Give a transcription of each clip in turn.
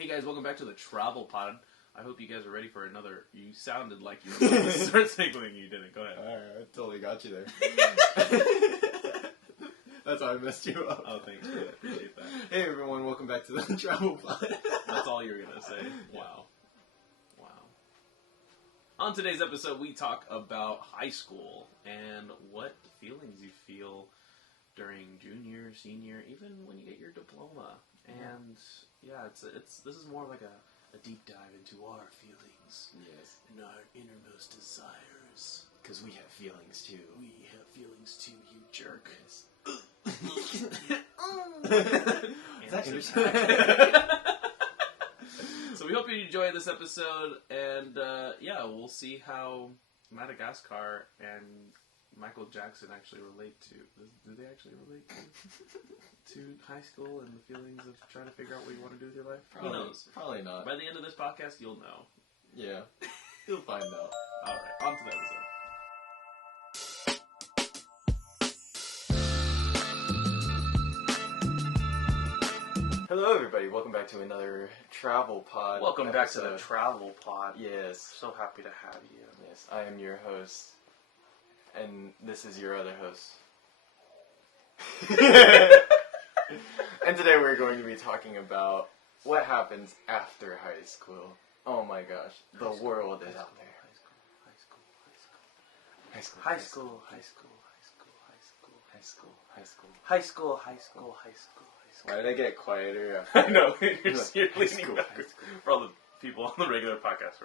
Hey guys, welcome back to the TravelPod. I hope you guys are ready for another. You sounded like you were going to start signaling. You didn't. Go ahead. Alright, I totally got you there. That's why I messed you up. Oh, thanks. I appreciate that. Hey everyone, welcome back to the TravelPod. That's all you were gonna say. Wow. On today's episode, we talk about high school and what feelings you feel during junior, senior, even when you get your diploma. And yeah, this is more like a deep dive into our feelings. Yes. And our innermost desires. Because we have feelings too. We have feelings too, you jerk. Is that So we hope you enjoy this episode, and yeah, we'll see how Madagascar and Michael Jackson actually relate to. Do they actually relate to high school and the feelings of trying to figure out what you want to do with your life? Probably, Who knows? Probably not. By the end of this podcast, you'll know. Yeah. You'll find out. Alright, on to the episode. Hello everybody, welcome back to another TravelPod. Welcome back to the TravelPod. Yes. So happy to have you. Yes, I am your host. And this is your other host. And today we're going to be talking about what happens after high school. Oh my gosh, the world is out there. High school. Why did I get quieter? I know, you're High leaning school, back. high school. For all the people on the regular podcast,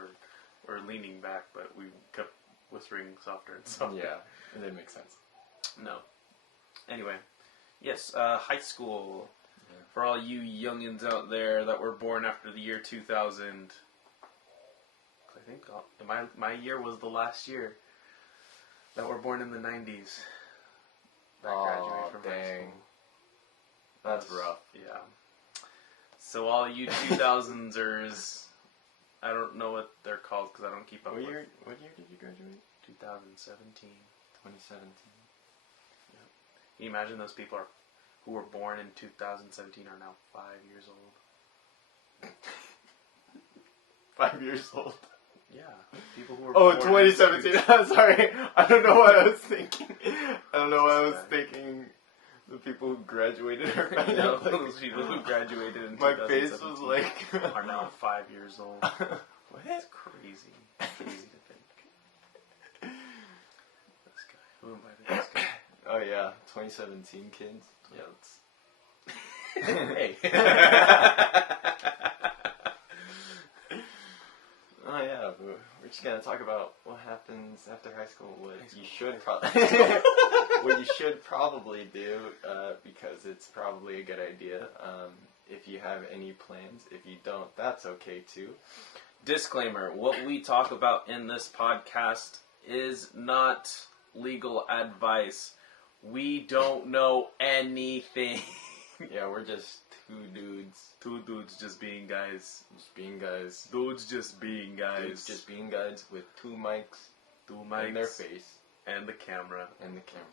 we're leaning back, but we kept whispering softer and softer. Yeah, it didn't make sense. No. Anyway, yes, high school. Yeah. For all you youngins out there that were born after the year 2000. I think my year was the last year that were born in the 90s. That graduated from high school. That's rough. Yeah. So all you 2000sers, I don't know what they're called because I don't keep up What with. year did you graduate? 2017. 2017. Yeah. Can you imagine those people who were born in 2017 are now 5 years old? 5 years old. Yeah. People who were Oh, born 2017. I'm sorry. I don't know what I was thinking. The people who graduated are You know, those people who graduated in my 2017 face was like are now 5 years old. What? It's crazy. Crazy to think. This guy. Who invited this guy? Oh yeah, 2017 kids. Yeah, hey. Oh yeah, but we're just gonna talk about what happens after high school. What you should probably do, because it's probably a good idea. If you have any plans, if you don't, that's okay too. Disclaimer, what we talk about in this podcast is not legal advice. We don't know anything. Yeah, we're just two dudes. Two dudes just being guys. Just being guys. Dudes just being guys. Dudes just being guys with two mics. Two mics. In their face. And the camera. And the camera.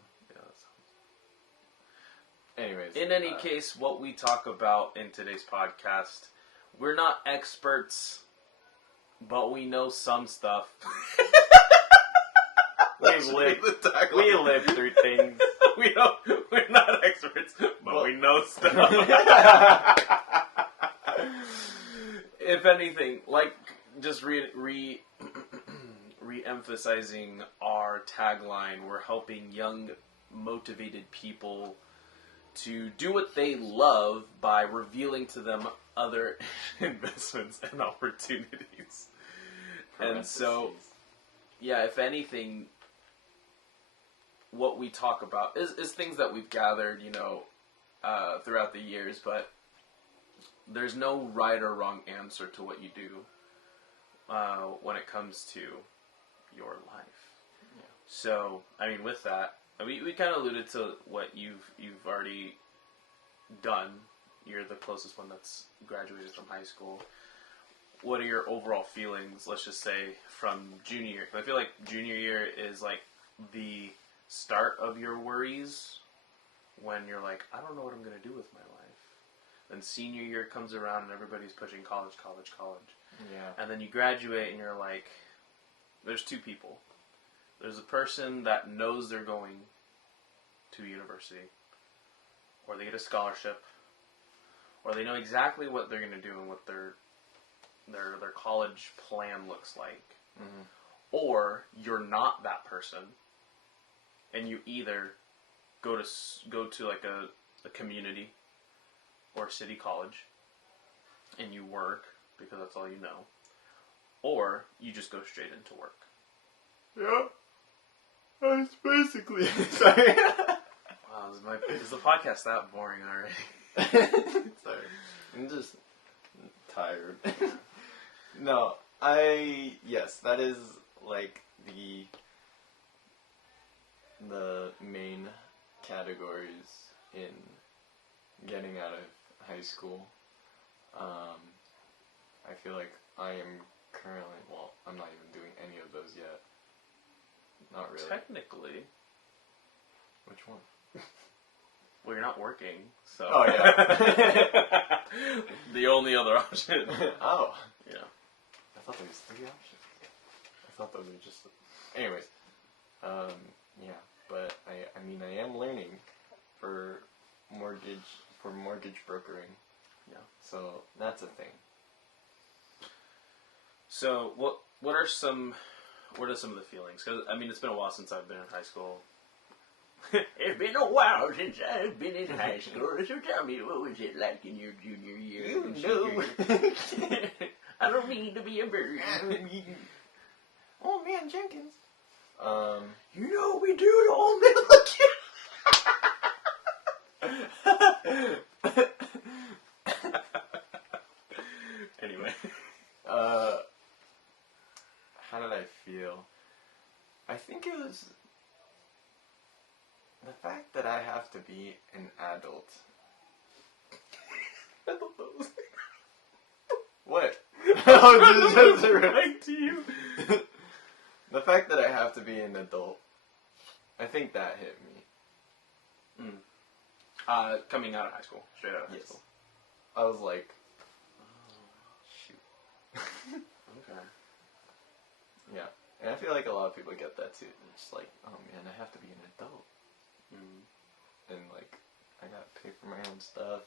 Yeah, anyways. In any case, what we talk about in today's podcast, we're not experts, but we know some stuff. We live through things. We're not experts, but we know stuff. If anything, like just re-emphasizing our tagline, we're helping young, motivated people to do what they love by revealing to them other investments and opportunities. And so, yeah, if anything, what we talk about is things that we've gathered, throughout the years, but there's no right or wrong answer to what you do when it comes to your life. Yeah. So, I mean, with that, we kind of alluded to what you've already done. You're the closest one that's graduated from high school. What are your overall feelings, let's just say, from junior year? 'Cause I feel like junior year is like the start of your worries when you're like, I don't know what I'm going to do with my life. Then senior year comes around and everybody's pushing college. Yeah. And then you graduate and you're like, there's two people. There's a person that knows they're going to university, or they get a scholarship, or they know exactly what they're going to do and what their college plan looks like. Mm-hmm. Or you're not that person, and you either go to like a community or city college, and you work because that's all you know, or you just go straight into work. Yeah. That's basically sorry. Wow, is the podcast that boring already? Sorry. I'm just tired. No, yes, that is like the main categories in getting out of high school. I feel like I am currently, well, I'm not even doing any of those yet. Not really. Technically. Which one? Well, you're not working, so. Oh, yeah. The only other option. Oh. Yeah. I thought there was 3 options. I thought those were just... Anyways. Yeah. But, I mean, I am learning for mortgage brokering. Yeah. So, that's a thing. So, what are some of the feelings? Because, I mean, it's been a while since I've been in high school. It's been a while since I've been in high school, so tell me, what was it like in your junior year? You know. I don't mean to be a bird. Oh, man, Jenkins. You know, we do it all middle again. Anyway. How did I feel? I think it was the fact that I have to be an adult. I thought that was... What? Just right to you. The fact that I have to be an adult, I think that hit me. Coming out of high school, straight out of high school. I was like, Okay. Yeah, and I feel like a lot of people get that too. They're just like, oh man, I have to be an adult. And like, I gotta pay for my own stuff.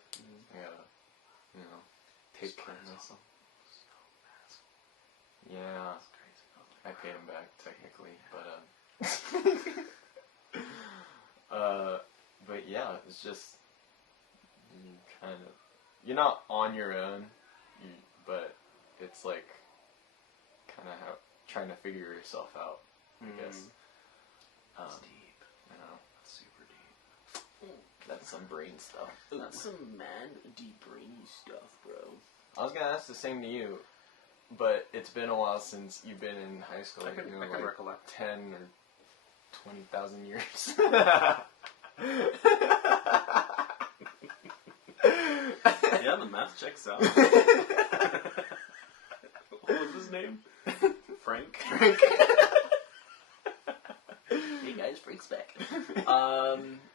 I gotta, take care of myself. Yeah, I paid him back technically, but but yeah, it's just you're not on your own, but it's like kind of trying to figure yourself out, I guess. That's deep. I know. That's super deep. That's some brain stuff. That's some mad deep brainy stuff, bro. I was gonna ask the same to you, but it's been a while since you've been in high school. I can like recollect 10 or 20,000 years. Yeah, the math checks out. What was his name? Frank. Hey guys, Frank's back.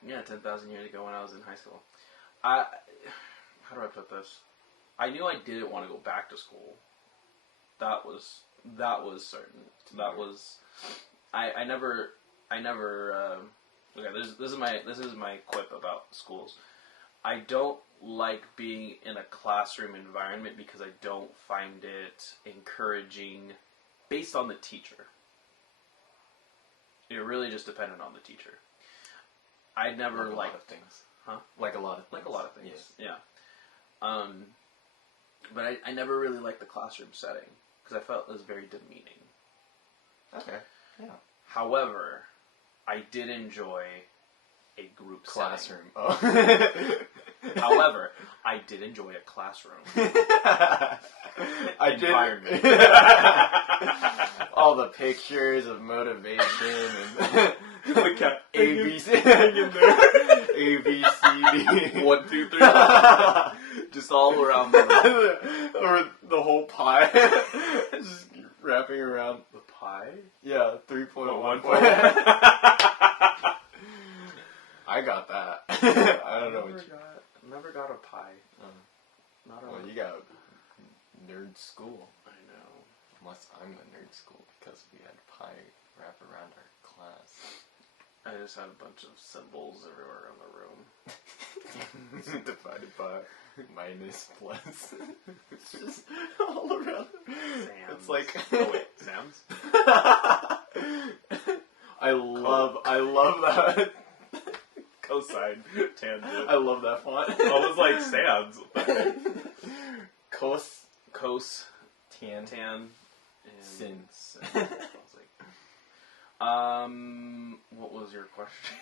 Yeah, 10,000 years ago when I was in high school. How do I put this? I knew I didn't want to go back to school. That was certain. That was, I never. Okay, this is my quip about schools. I don't like being in a classroom environment because I don't find it encouraging based on the teacher. It really just depended on the teacher. I never like a liked lot of things. Huh? Like a lot of things. Like a lot of things. Yeah. But I never really liked the classroom setting because I felt it was very demeaning. Okay. Yeah. However, I did enjoy a group classroom. setting. Oh. However, I did enjoy a classroom. I environment. did. All the pictures of motivation and ABC. ABCD. 1, 2, 3. Just all around or the whole pie. Just wrapping around the pie. Yeah, 3.1. I got that. I don't know what you never got a pie. Not Well, all. you got nerd school. I know. Unless I'm the nerd school because we had pi wrap around our class. I just had a bunch of symbols everywhere in the room. Divided by minus plus. It's just all around. Sam's. It's like Oh wait, Sam's? I love that. Cosine tangent. I love that font. I was like Sam's. Cos Tan, and Sin. I was like, what was your question?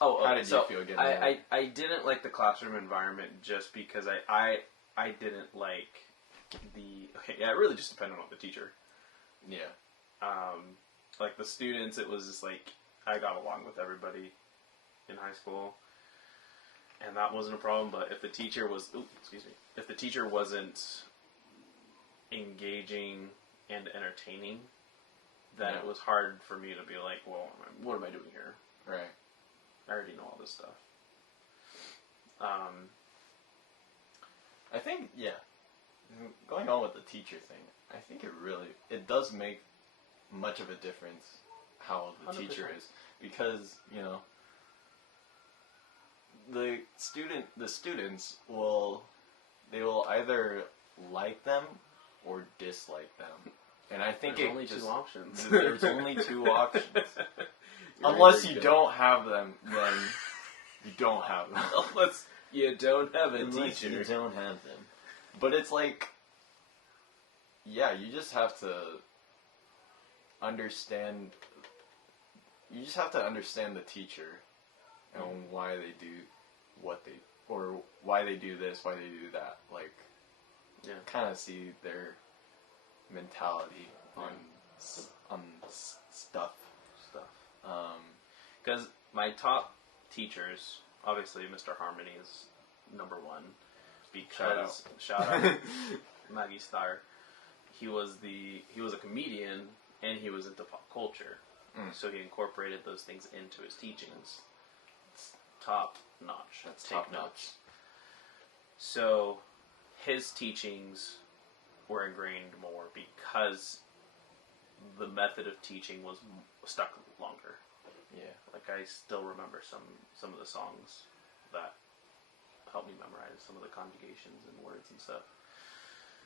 How did you feel getting I didn't like the classroom environment just because I didn't like it really just depended on the teacher. Yeah. Like the students, it was just like I got along with everybody in high school, and that wasn't a problem. But if the teacher wasn't engaging and entertaining, then it was hard for me to be like, well, what am I doing here? Right. I already know all this stuff. I think, going on with the teacher thing, I think it does make much of a difference how the 100%. teacher is, because, the students will either like them or dislike them. And I think there's only two options. There's only two options. Unless you don't have them, then you don't have them. Unless you don't have a Unless teacher. you don't have them. But it's like, you just have to understand. You just have to understand the teacher and why they do what they, or why they do this, why they do that. Like, kind of see their mentality on stuff. Because my top teachers, obviously Mr. Harmony is number one. Because shout out Maggie Starr. He was a comedian and he was into pop culture. So he incorporated those things into his teachings. It's top notch. That's Take top notes. notch. So his teachings were ingrained more because the method of teaching was stuck longer. Yeah. Like I still remember some of the songs that helped me memorize some of the conjugations and words and stuff.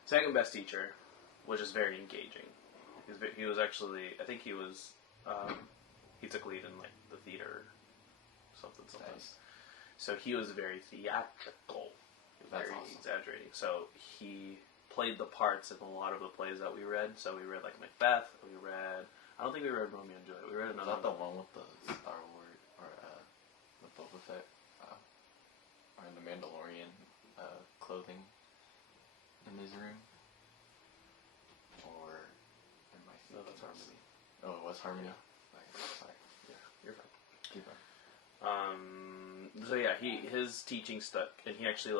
Second best teacher was just very engaging. He was actually, I think he was, he took lead in like the theater, something. Nice. So he was very theatrical, That's very awesome. exaggerating. So he played the parts in a lot of the plays that we read. So we read like Macbeth. I don't think we read Romeo and Juliet. We read Is another. that the one with the Star Wars or the Boba Fett or the Mandalorian clothing in his room? Or am I thinking? No, that's Harmony. Oh, it was Harmony. Yeah. Sorry. Yeah, you're fine. Keep on. So yeah, his teaching stuck, and he actually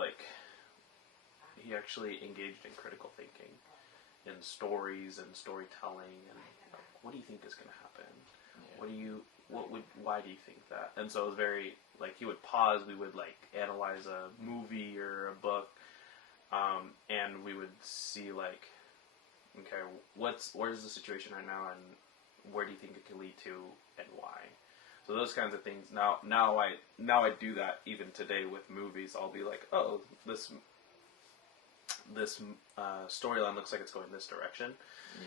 engaged in critical thinking, in stories and storytelling, and what do you think is going to happen? Yeah. Why do you think that? And so it was very like he would pause. We would like analyze a movie or a book, and we would see like, okay, where's the situation right now, and where do you think it could lead to, and why? So those kinds of things. Now I do that even today with movies. I'll be like, oh, this storyline looks like it's going this direction.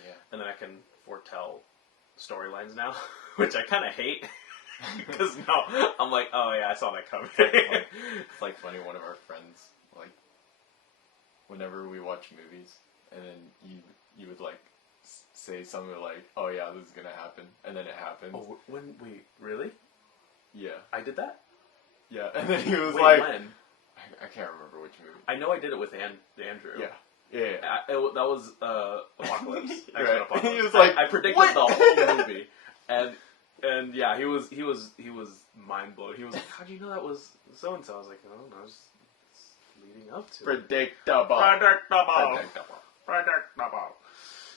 Yeah. And then I can foretell storylines now, which I kind of hate. Because now I'm like, oh yeah, I saw that coming. It's like funny, one of our friends, like, whenever we watch movies, and then you would like say something like, oh yeah, this is gonna happen, and then it happens. Oh, wait, really? Yeah. I did that? Yeah, and then he was Wait, like, when? I can't remember which movie. I know I did it with Andrew. Yeah. That was Apocalypse. Right. X-Men Apocalypse. He was like, I predicted what? the whole movie, and yeah, he was mind blown. He was like, "How do you know that was so and so?" I was like, "I don't know, it's leading up to it." Predictable.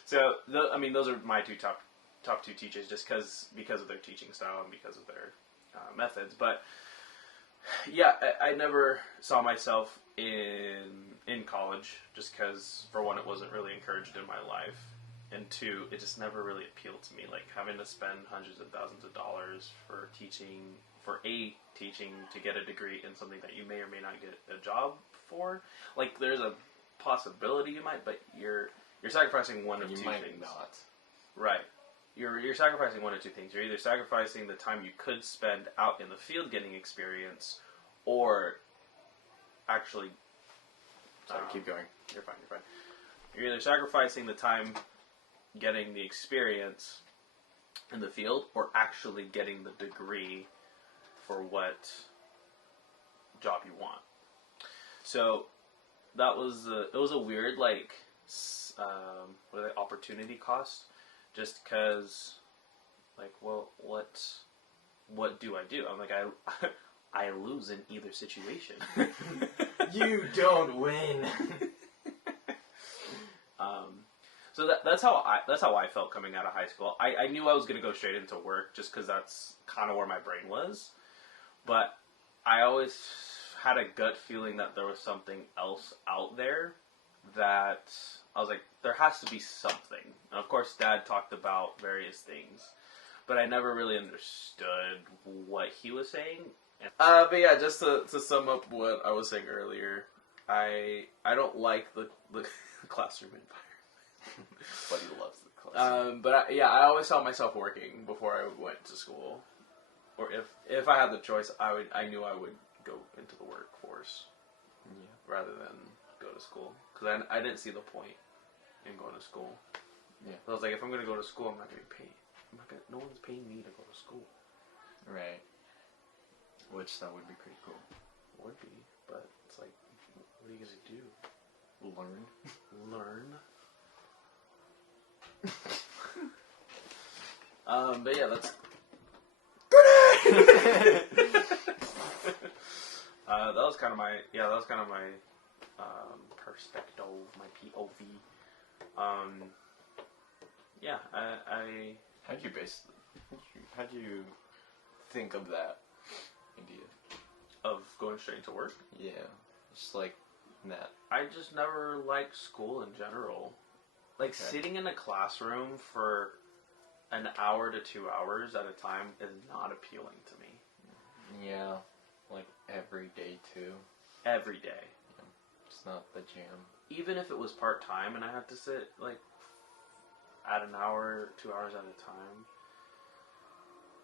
So those are my top two teachers, just because of their teaching style and because of their methods. But Yeah, I never saw myself in college, just because, for one, it wasn't really encouraged in my life, and two, it just never really appealed to me. Like, having to spend hundreds of thousands of dollars for teaching to get a degree in something that you may or may not get a job for. Like, there's a possibility you might, but you're sacrificing one of two things. You might not. Right. You're sacrificing one of two things. You're either sacrificing the time you could spend out in the field getting experience, or actually... Sorry, keep going. You're fine. You're either sacrificing the time getting the experience in the field, or actually getting the degree for what job you want. So that was it was a weird, like, what are they, opportunity cost? Just because, like, well, what do I do? I'm like, I lose in either situation. You don't win. So that's how I felt coming out of high school. I knew I was going to go straight into work just because that's kind of where my brain was. But I always had a gut feeling that there was something else out there that I was like, there has to be something. And of course, Dad talked about various things, but I never really understood what he was saying. But yeah, just to sum up what I was saying earlier, I don't like the classroom environment. But he loves the classroom. But I always saw myself working before I went to school. Or if I had the choice, I knew I would go into the workforce rather than go to school. Because I didn't see the point in going to school. Yeah. So I was like, if I'm going to go to school, I'm not going to be paid. No one's paying me to go to school. Right. Which that would be pretty cool. Would be, but it's like, what are you going to do? Learn? But yeah, that's... that was kind of my perspective, my POV. How'd you think of that idea? Of going straight into work? Yeah, just like that. I just never liked school in general. Like, sitting in a classroom for an hour to 2 hours at a time is not appealing to me. Yeah, like every day too. Every day. Yeah. It's not the jam. Even if it was part-time and I had to sit, like, at an hour, 2 hours at a time,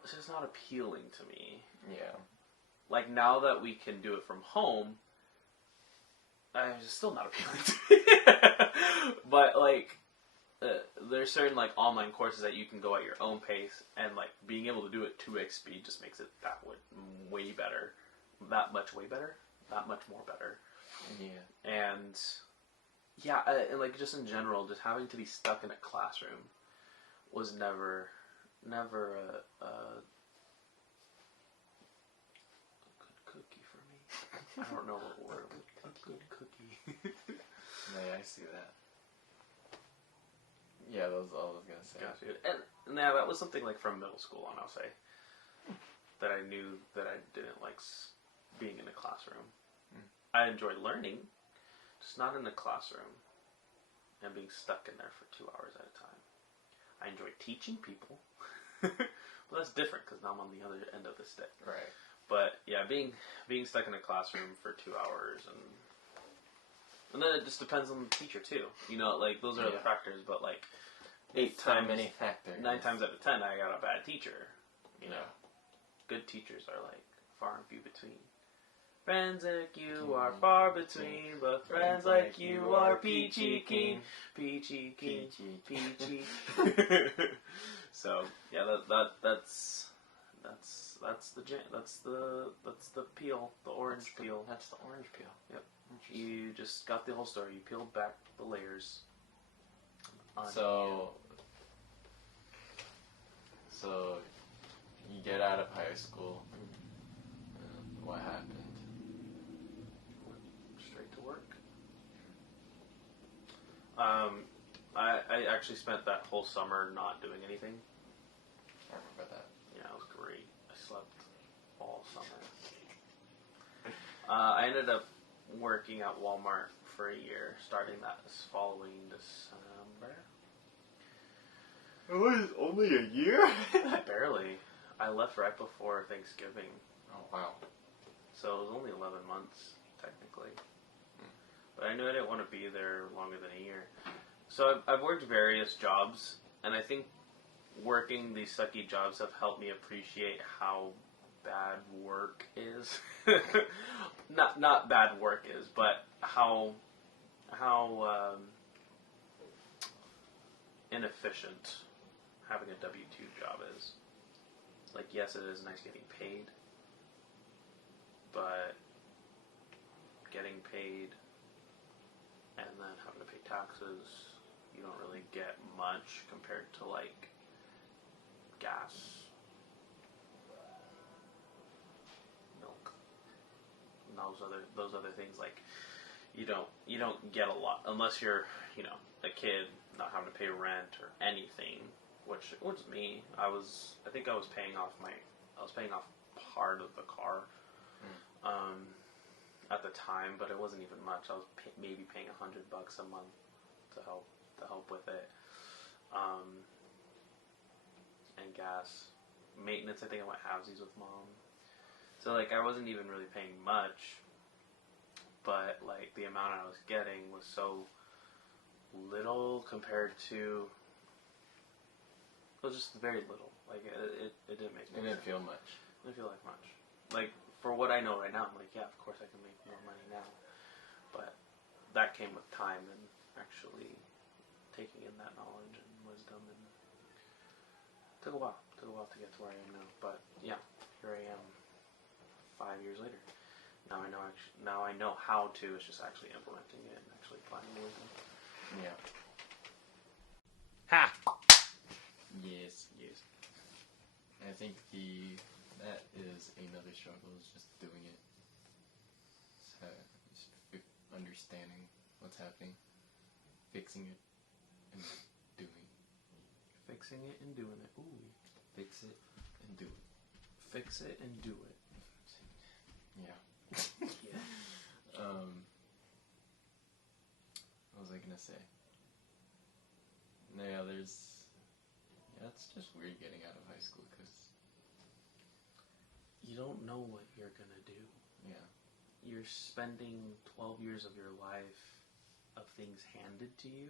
it's just not appealing to me. Yeah. Like, now that we can do it from home, it's still not appealing to me. But, like, there's certain, like, online courses that you can go at your own pace, and, like, being able to do it 2x speed just makes it way better. That much way better? That much more better. Yeah. And, yeah, and, like, just in general, just having to be stuck in a classroom was never a good cookie for me. I don't know what word. A good cookie. Yeah, I see that. Yeah, that was all I was gonna say. Gotcha. And now that was something like from middle school on, I'll say, that I knew that I didn't like being in a classroom. I enjoyed learning, just not in the classroom and being stuck in there for 2 hours at a time. I enjoy teaching people, but that's different because now I'm on the other end of the stick. Right. But yeah, being stuck in a classroom for 2 hours and then it just depends on the teacher too. You know, like those are the factors. But like 9 times out of 10, I got a bad teacher. You know, good teachers are like far and few between. Friends like you are far between, but friends like you are peachy keen, peachy keen, peachy. So yeah, that's the peel, the orange peel. That's the orange peel. Yep. You just got the whole story. You peeled back the layers. So you get out of high school. What happened? Straight to work. I actually spent that whole summer not doing anything. I remember that. Yeah, it was great. I slept all summer. I ended up working at Walmart for a year, starting that following December. It was only a year? Barely. I left right before Thanksgiving. Oh, wow. So it was only 11 months, technically. But I knew I didn't want to be there longer than a year. So I've worked various jobs, and I think working these sucky jobs have helped me appreciate how bad work is. not bad work is, but how inefficient having a W-2 job is. Like, yes, it is nice getting paid, but getting paid and then having to pay taxes, you don't really get much compared to, like, gas, milk, and those other things. Like, you don't get a lot unless you're, a kid not having to pay rent or anything. Which was me. I think I was paying off part of the car at the time, but it wasn't even much. I was maybe paying $100 a month to help with it. And gas, maintenance. I think I went halvesies with mom. So like I wasn't even really paying much, but like the amount I was getting was so little compared to. It was just very little. Like it didn't make sense. It didn't feel much. It didn't feel like much. Like for what I know right now, I'm like, yeah, of course I can make more money now. But that came with time and actually taking in that knowledge and wisdom, and it took a while. It took a while to get to where I am now. But yeah, here I am 5 years later. Now I know. Now I know how to. It's just actually implementing it and actually applying the wisdom. Yeah. Ha. Yes. I think that is another struggle, is just doing it. So, just understanding what's happening, fixing it, and doing. Fixing it and doing it. Ooh. Fix it and do it. Fix it and do it. Yeah. Yeah. What was I gonna say? It's just weird getting out of high school because you don't know what you're gonna do. Yeah. You're spending 12 years of your life of things handed to you,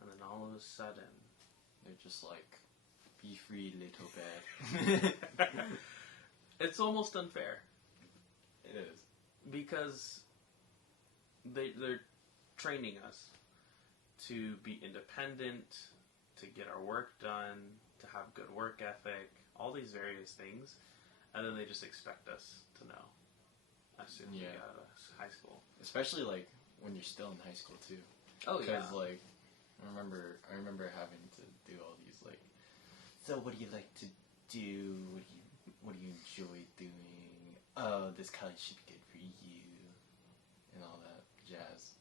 and then all of a sudden, they're just like, be free, little bad. It's almost unfair. It is. Because they're training us to be independent, to get our work done, to have good work ethic, all these various things, and then they just expect us to know as soon as we get out of high school. Especially like when you're still in high school too. Oh yeah. Because like, I remember having to do all these like, so what do you like to do? What do you enjoy doing? Oh, this college should be good for you, and all that jazz.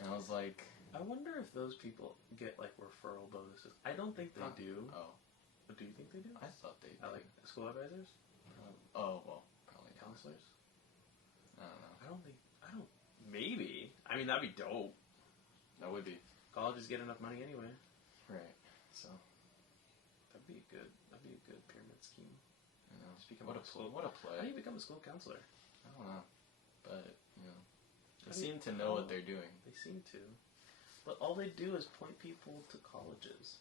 And I was like, I wonder if those people get like referral bonuses. I don't think they do. Oh. But do you think they do? I thought they did. Like school advisors? Oh, well, probably not. Counselors? I don't know. Maybe. I mean, that'd be dope. That would be. Colleges get enough money anyway. Right. So. That'd be a good pyramid scheme. You know. Just become What a play. How do you become a school counselor? I don't know. But, they seem to know what they're doing. They seem to. But all they do is point people to colleges.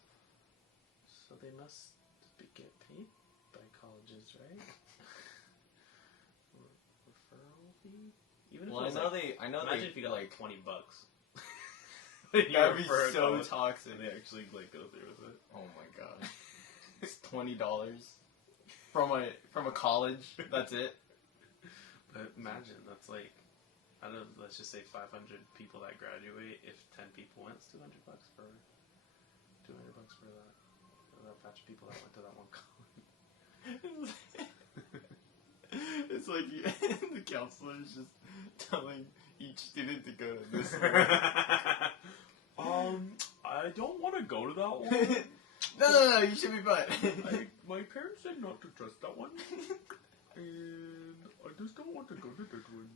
So they must get paid by colleges, right? Referral fee? Even if imagine if you got like $20. That'd be so toxic. And they actually like go through with it. Oh my god. It's $20 from a college. That's it. But imagine that's like, I don't know, let's just say 500 people that graduate. If 10 people went, it's $200 for that batch of people that went to that one college. It's like the counselor is just telling each student to go to this one. I don't want to go to that one. No, you should be fine. My parents said not to trust that one. And I just don't want to go to that one.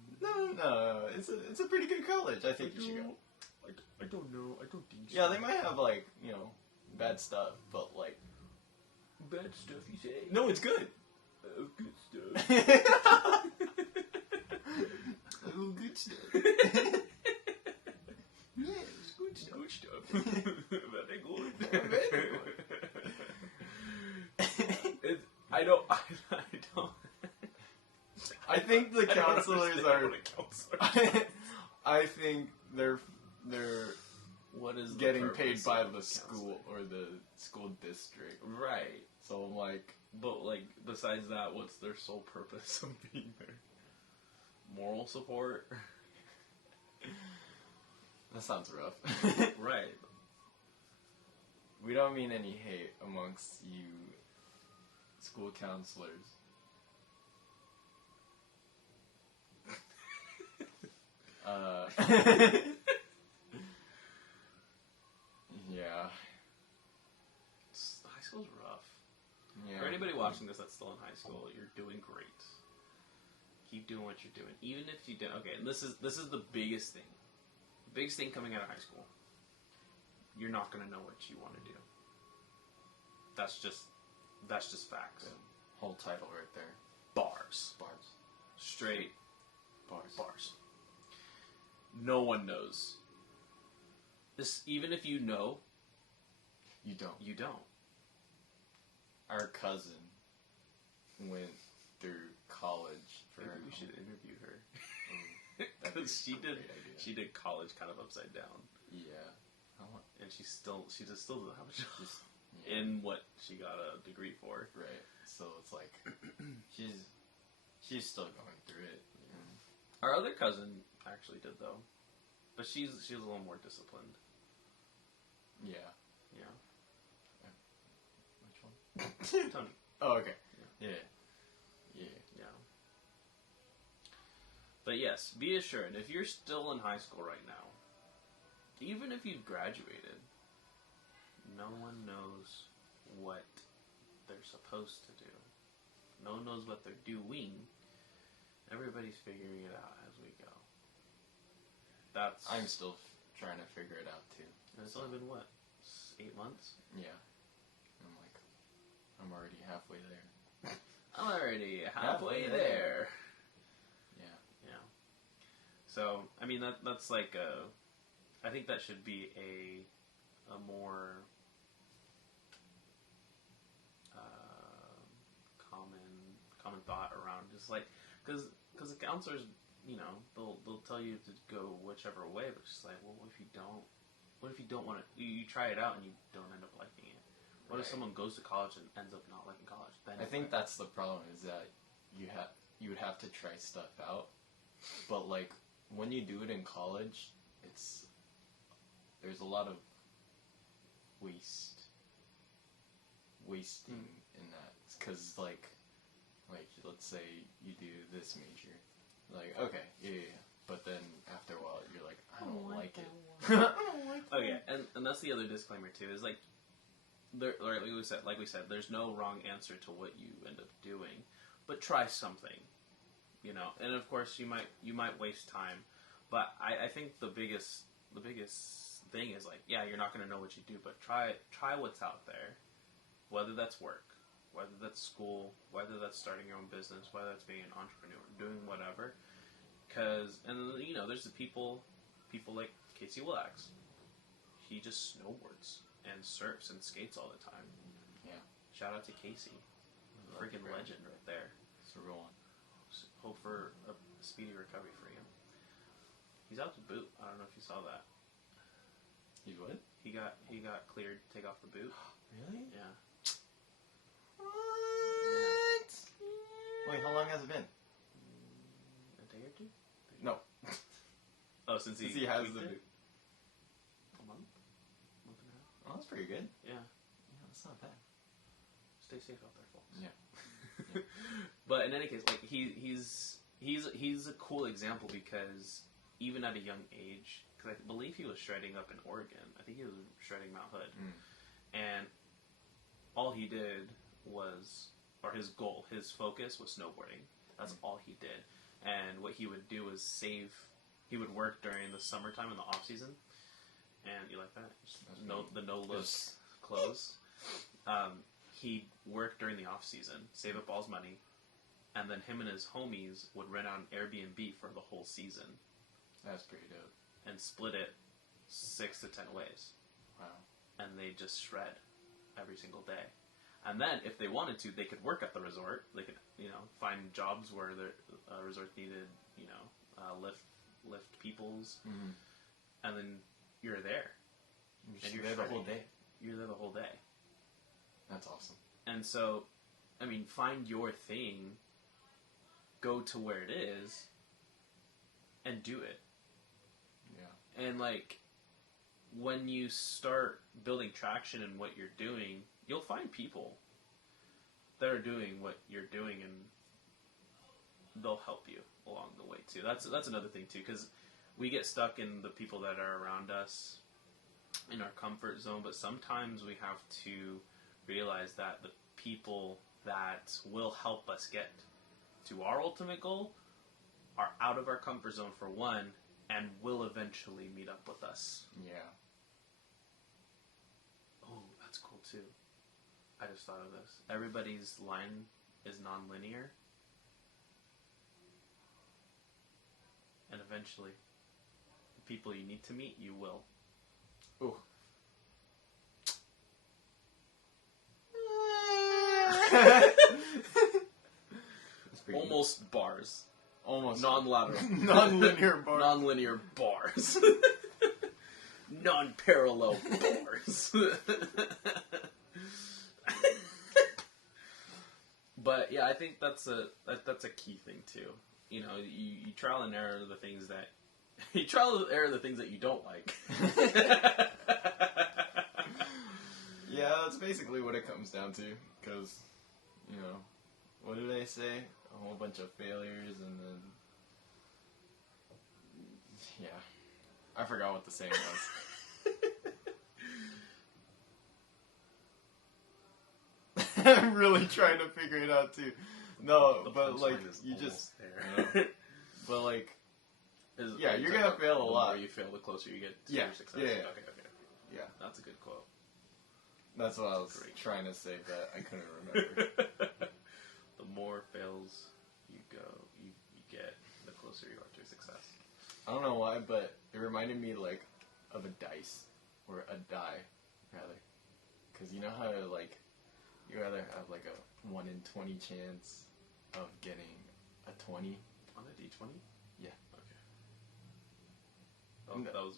No. It's a pretty good college. I think you should go. I don't know. I don't think so. Yeah, they might have like bad stuff, but like Bad stuff, you say? no, it's good. Good stuff. Oh, good stuff. Yes, good stuff. Good stuff. Very good. Very good. I don't. I think the counselors are. I think they're what is getting paid by the school or the school district, right? So I'm like, but like besides that, what's their sole purpose of being there? Moral support. That sounds rough. Right. We don't mean any hate amongst you school counselors. Yeah. High school's rough. Yeah. For anybody watching this that's still in high school, you're doing great. Keep doing what you're doing, even if you don't. Okay, and this is the biggest thing. The biggest thing coming out of high school. You're not gonna know what you want to do. That's just facts. The whole title right there. Bars. Straight bars. No one knows. This, even if you know, You don't. you don't. Our cousin went through college for Maybe her. we should interview her. That'd be Because a great idea. she did college kind of upside down, Yeah. and she just still doesn't have a job Yeah. in what she got a degree for. Right. So it's like she's still going through it. Our other cousin actually did though, but she's a little more disciplined. Yeah. Yeah. Which one? Tony. Oh, okay. Yeah. Yeah. But yes, be assured, if you're still in high school right now, even if you've graduated, no one knows what they're supposed to do. No one knows what they're doing. Everybody's figuring it out as we go. I'm still trying to figure it out too. And it's only been, what, 8 months? Yeah. I'm already halfway there. I'm already halfway there. Yeah. Yeah. So, I mean, that's like I think that should be a more common thought around just like because the counselors, they'll tell you to go whichever way, but it's just like, well, what if you don't want to? You try it out and you don't end up liking it. What if someone goes to college and ends up not liking college? Then I think that's the problem, is that you would have to try stuff out, but like when you do it in college, there's a lot of wasting in that, because like let's say you do this major, like okay, yeah, but then after a while you're like, I don't like it. Oh yeah, and that's the other disclaimer too, is like like we said, there's no wrong answer to what you end up doing, but try something, and of course you might waste time, but I think the biggest thing is like, yeah, you're not going to know what you do, but try what's out there, whether that's work, whether that's school, whether that's starting your own business, whether that's being an entrepreneur, doing whatever, there's the people like Casey Willax. He just snowboards and surfs and skates all the time. Yeah. Shout out to Casey. Freaking legend right there. It's a real one. Hope for a speedy recovery for him. He's out to boot. I don't know if you saw that. He's what? He got cleared to take off the boot. Really? Yeah. What? Wait, how long has it been? A day or two? No. Oh, since he has tweaked the it? boot. A month and a half. Oh, that's pretty good. Yeah. Yeah, that's not bad. Stay safe out there, folks. Yeah. But in any case, like he's a cool example, because even at a young age, because I believe he was shredding up in Oregon. I think he was shredding Mount Hood, and all he did was, or his goal, his focus was snowboarding. That's all he did. And what he would do was save. He would work during the summertime in the off season. And you like that? The no look clothes. He'd work during the off season, save up all his money, and then him and his homies would rent out an Airbnb for the whole season. That's pretty dope. And split it 6 to 10 ways. Wow. And they just shred every single day. And then, if they wanted to, they could work at the resort. They could, find jobs where the resort needed, lift peoples. Mm-hmm. And then you're there. And you're there the whole day. You're there the whole day. That's awesome. And so, find your thing, go to where it is, and do it. Yeah. And, when you start building traction in what you're doing, you'll find people that are doing what you're doing, and they'll help you along the way, too. That's another thing, too, because we get stuck in the people that are around us, in our comfort zone, but sometimes we have to realize that the people that will help us get to our ultimate goal are out of our comfort zone for one, and will eventually meet up with us. Yeah. Oh, that's cool too. I just thought of this. Everybody's line is non-linear. And eventually, the people you need to meet, you will. Ooh. Almost bars. Almost. Non-lateral. Non-linear bars. Non-linear bars. Non-parallel bars. But yeah, I think that's a key thing too. You trial and error the things that you don't like. Yeah, that's basically what it comes down to. Because, what did I say? A whole bunch of failures, and then... Yeah. I forgot what the saying was. I'm really trying to figure it out, too. No, but, you just... But, you're gonna fail a lot. The more you fail, the closer you get to your success. Yeah. Okay. Yeah. That's a good quote. That's what I was trying to say, but I couldn't remember. The more fails you get, the closer you are to success. I don't know why, but it reminded me, of a dice. Or a die, rather. Because you know how, you either have, a 1 in 20 chance of getting a 20? On a D20? Yeah. Okay. That was...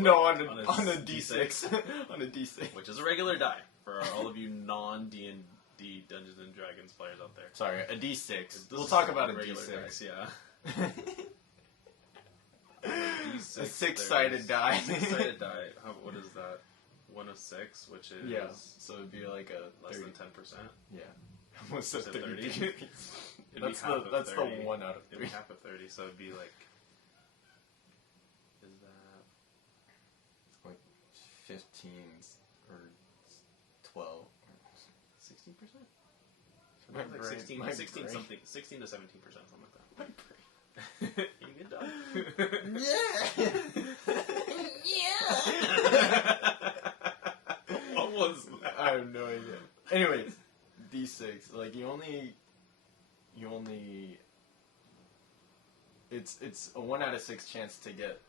no, on a D6. On a D6. Which is a regular die, for all of you non-D&D Dungeons & Dragons players out there. Sorry, a D6. We'll talk about a D6. Dice, yeah. D6, a six-sided die. Six-sided die. What is that? 1 of 6, which is... Yeah, so it'd be a... Less than 10%? Yeah. Almost said 30. That's the 1 out of 3. It'd be half of 30, so it'd be Is that... 15s or 12. 16%? My brain, 16 something, 16 to 17%, something like that. My brain. You get done. Yeah. Yeah. What was that? I have no idea. Anyways, D6. You only. It's a 1 out of 6 chance to get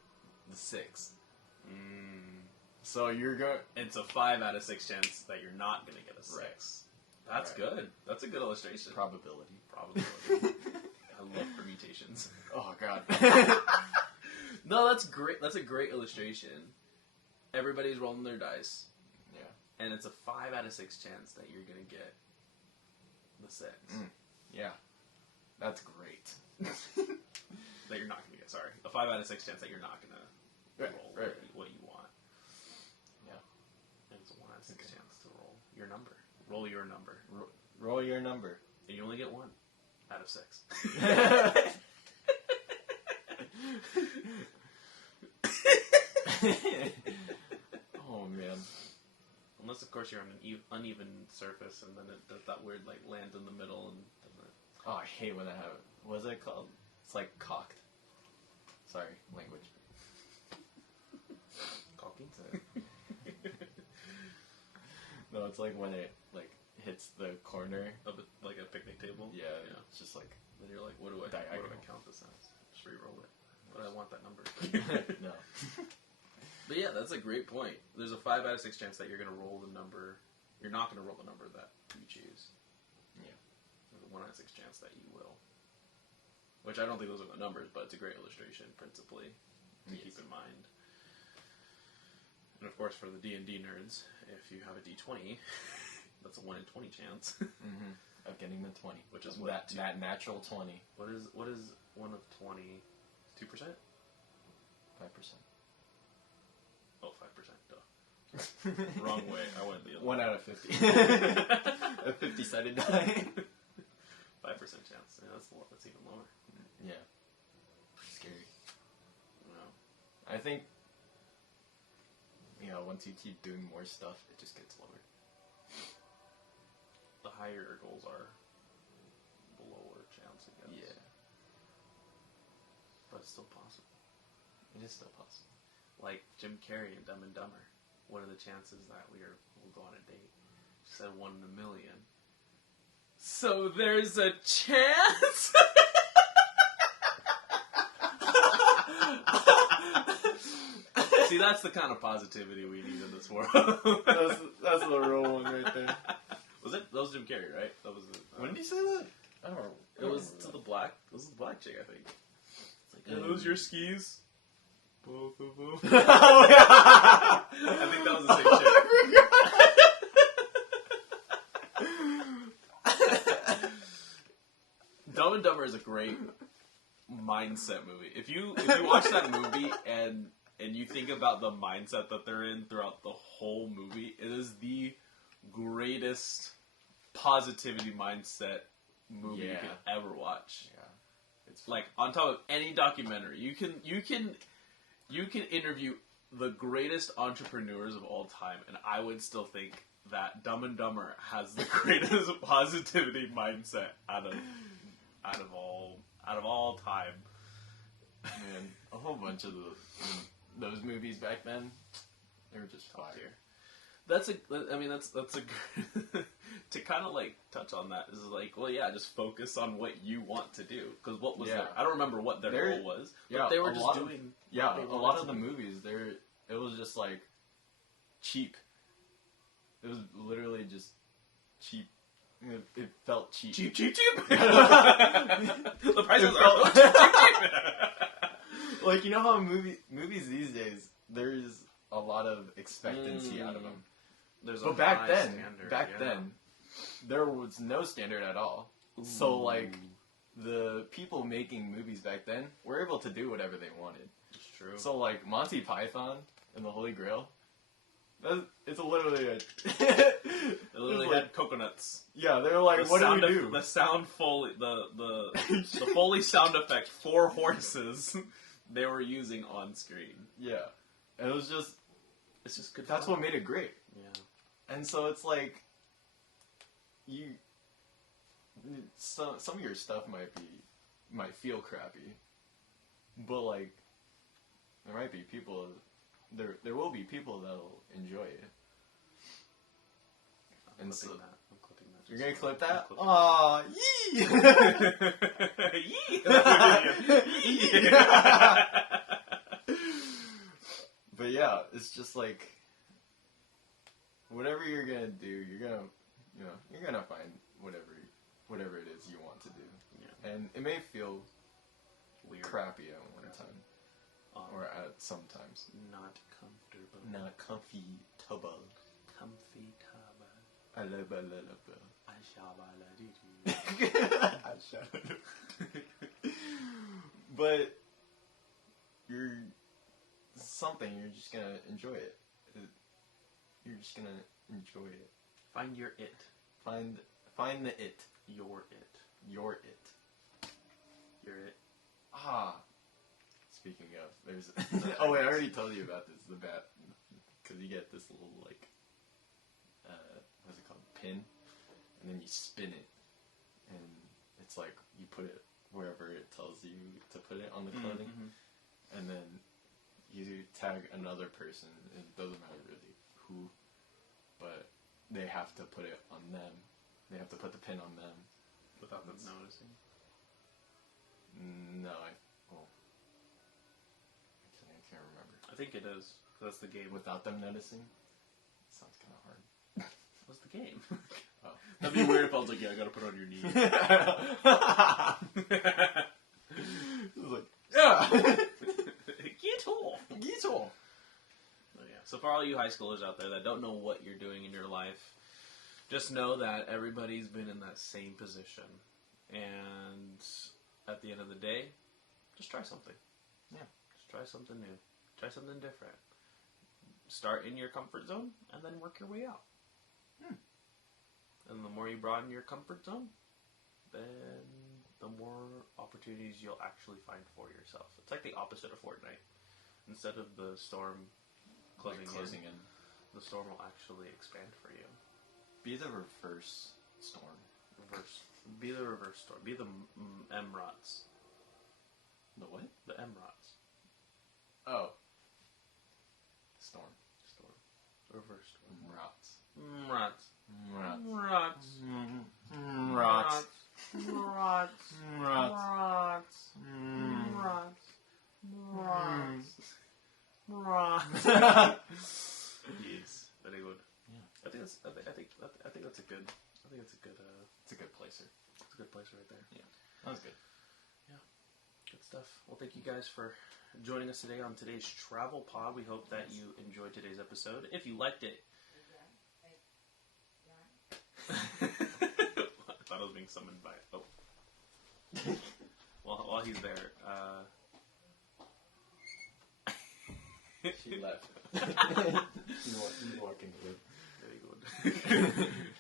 the 6. So you're going. It's a 5 out of 6 chance that you're not going to get a 6. Right. That's good. That's a good illustration. Probability. I love permutations. Oh god. No, that's great. That's a great illustration. Everybody's rolling their dice. Yeah. And it's a 5 out of 6 chance that you're going to get the 6. Yeah. That's great. That you're not going to get, sorry. A 5 out of 6 chance that you're not going to roll what you want. Yeah. And it's a 1 out of 6 chance to roll your number. Roll your number. Roll your number. And you only get 1 out of 6. Oh, man. Unless, of course, you're on an uneven surface, and then it does that weird, land in the middle. And oh, I hate when that happens. What's it called? It's like cocked. Sorry, language. Cocky? No, it's like when it like hits the corner of it, like a picnic table. Yeah, it's just like. Then you're like, what do I count this as? Just re-roll it. But I want that number. No. But yeah, that's a great point. There's a 5 out of 6 chance that you're gonna roll the number. You're not gonna roll the number that you choose. Yeah. There's a 1 out of 6 chance that you will. Which I don't think those are the numbers, but it's a great illustration, principally, to keep in mind. And of course, for the D&D nerds, if you have a D20, that's a 1 in 20 chance of getting the 20, which is what that natural 20. What is 1 of 20? 2%? 5%. Oh, 5%. Duh. Wrong way. I went the other 1 way. out of 50. A 50-sided die. 5% chance. Yeah, that's even lower. Yeah. Scary. Wow. I think, once you keep doing more stuff, it just gets lower. The higher your goals are, the lower chance it gets. Yeah. But it's still possible. It is still possible. Like Jim Carrey in Dumb and Dumber. What are the chances that we'll go on a date? She said 1 in a million. So there's a chance? See, that's the kind of positivity we need in this world. that's the real one right there. Was it? That was Jim Carrey, right? That was it. When did you say that? I don't know. It was to the black. It was the black chick, I think. It's like, are those your skis? Both of them. Oh, yeah. I think that was the same chick. Dumb and Dumber is a great mindset movie. If you watch that movie and you think about the mindset that they're in throughout the whole movie, it is the greatest positivity mindset movie you could ever watch. Yeah. It's like on top of any documentary. You can interview the greatest entrepreneurs of all time, and I would still think that Dumb and Dumber has the greatest positivity mindset out of all time. Man, a whole bunch of those movies back then, they were just fire. That's a to kind of like touch on that is like, well, yeah, just focus on what you want to do. Because what was I don't remember what their goal was, but they were just doing. A lot of the movies, it was just like cheap. It was literally just cheap. It felt cheap. Cheap. The prices are cheap. Like, you know how movies these days, there's a lot of expectancy out of them. But back then, there was no standard at all. Ooh. So, like, the people making movies back then were able to do whatever they wanted. It's true. So, like, Monty Python and the Holy Grail, it's literally It literally had coconuts. Yeah, they were like, what do we do? The sound Foley, the Foley sound effect for horses they were using on screen. Yeah. And it was just... It's just good That's fun. what made it great. Yeah. And so it's like... Some of your stuff might feel crappy. But, like... There might be people... There will be people that'll enjoy it. I'm clipping that. You're gonna clip that? Aw, yee! Yee! But yeah, it's just like whatever you're gonna do, you're gonna find whatever it is you want to do. Yeah. And it may feel weird, crappy at one time. Or at sometimes. Not comfortable. Not comfy-table. Comfy-table. I love. But you're just gonna enjoy it. You're just gonna enjoy it. Find your it. Find the it. Your it. Your it. Your it. Ah. Speaking of, there's... oh wait, I already told you about this, the bat. Because you get this little, like, what's it called? Pin. And then you spin it. And it's like, you put it wherever it tells you to put it on the clothing, and then you tag another person. It doesn't matter really who, but they have to put it on them. They have to put the pin on them without them noticing. No, actually, I can't remember. I think it is. That's the game. Without them noticing? Sounds kind of hard. What's the game? Oh. That'd be weird if I was like, yeah, I gotta put it on your knee. It was like, yeah! Get off! Get off! Oh, yeah. So for all you high schoolers out there that don't know what you're doing in your life, just know that everybody's been in that same position. And at the end of the day, just try something. Yeah. Just try something new. Try something different. Start in your comfort zone and then work your way out. And the more you broaden your comfort zone, then the more opportunities you'll actually find for yourself. It's like the opposite of Fortnite. Instead of the storm closing in, the storm will actually expand for you. Be the reverse storm. Be the reverse storm. Be the Emrots. The what? The Emrots. Oh. Storm. Reverse storm. Rots. Rots. Rots. Rots. Rots. Rots. Rots. Rots. Rots. Yes, very good. Yeah. I think that's a good. It's a good placer. It's a good place right there. Yeah. That was good. Yeah. Good stuff. Well, thank you guys for joining us today on today's Travel Pod. We hope that you enjoyed today's episode. If you liked it. I thought I was being summoned by. Oh. While he's there. She left. She's walking away. Very good.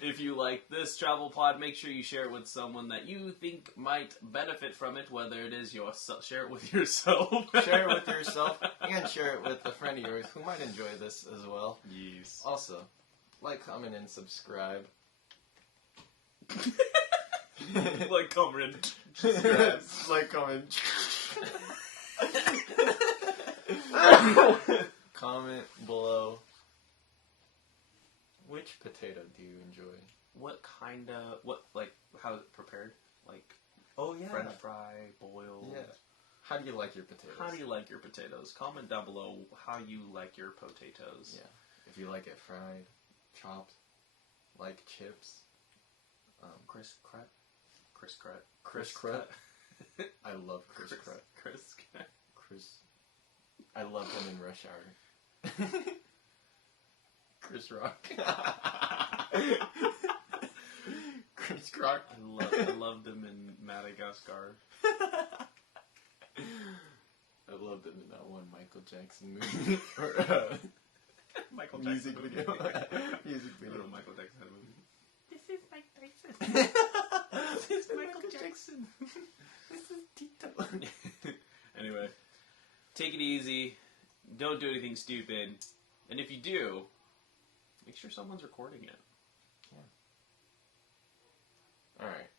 If you like this travel pod, make sure you share it with someone that you think might benefit from it, whether it is yourself. Share it with yourself. Share it with yourself. You can share it with a friend of yours who might enjoy this as well. Yes. Also, like, comment, and subscribe. Like, comment, and subscribe. Like, comment. Comment below. Which potato do you enjoy? How is it prepared? Like, oh yeah, French fry, boiled. Yeah. How do you like your potatoes? How do you like your potatoes? Comment down below how you like your potatoes. Yeah. If you like it fried, chopped, like chips. Crisp cut. I love crisp cut. Crisp. I love him in Rush Hour. Chris Rock. Chris Rock. I loved him in Madagascar. I loved him in that one Michael Jackson movie. Michael Music Jackson video. Music I video. don't know Michael Jackson had a movie. This is Mike Tyson. This is Michael Jackson. This is Tito. Anyway, take it easy. Don't do anything stupid. And if you do, make sure someone's recording it. Yeah. Alright.